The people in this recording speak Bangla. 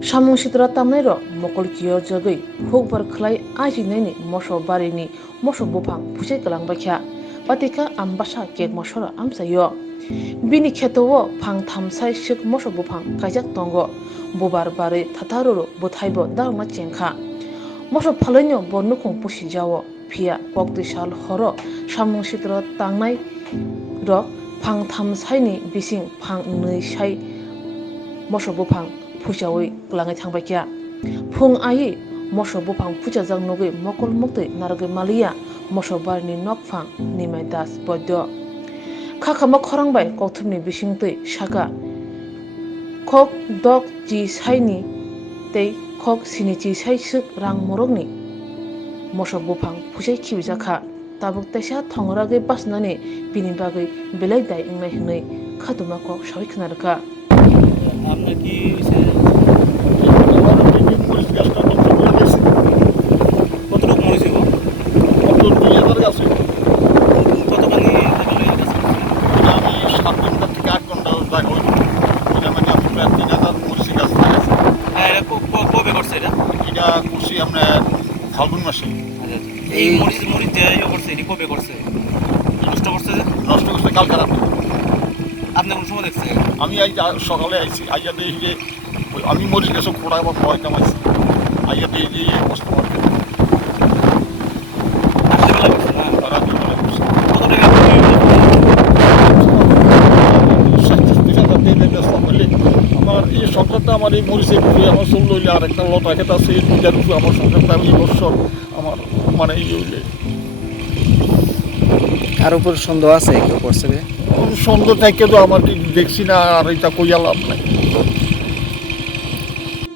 Samung sitra tamnai ro mokol kiyo jagai hukbar khlai aji naini moso barini moso bupang phusai kalang bakhya patika ambasa kek mosora amsayo bini khetowo phang thamsai sik moso bupang kajak tongo bubar bare thataro buthaibo dawma chengkha moso phalanyo bonukong pusijawo phia pokti sal horo samung sitra tangnai ro phang thamsaini bising phang nei sai moso bupang Pujawi kelangai thangbai kya phung ai moso bupang puja jang nogi mokol mokte narage malia moso barni nokphang nimai das boddo khakama khorangbai kokthumni bisingtei saka khok dok ji saini tei khok sini ji sai suk rang morokni moso bupang pujai khibjakha tabuk taisa thongrage basnani bini bagai belai dai ingnai hnei khatuma ko sawi khnarka আমরা কি কতটুকু মরেছে গো কতখানি আমি 7 ঘন্টা থেকে 8 ঘন্টা বাইরে হই এটা মানে আমি প্রায় 3000 মরিচি গাছ লাগাইছি। হ্যাঁ কবে করছে এটা এটা করছি আমরা ফাল্গুন মাসে। এই মরিচ যে করছে এটি কবে করছে নষ্ট করছে নষ্ট করতে কালকে রাতে। আপনি কোন সময় দেখছেন আমি আজ সকালে আইছি আইয়া দেখি যে আমি মরিচ গাছ খোড়া বা ভয় কামাইছি আইয়া দেখি যে এই অবস্থা করছে রাত্রেবেলা করছে না রাত্রিবেলা করছে। কত টাকা 60,000 দিয়ে ব্যস্ত করলে আমার এই সংসারটা আমার এই মরিচের উপরে আমার চললো হইলে আর একটা লতা খেতে আছে এই দুইটার উপরে আমার সংসারটা এই বছর আমার মানে এই হইলে কার উপর সন্দেহ আছে কেউ করছে সন্দেহ থেকে তো আমার দেখছি না আর এটা কইয়া লাভ নাই।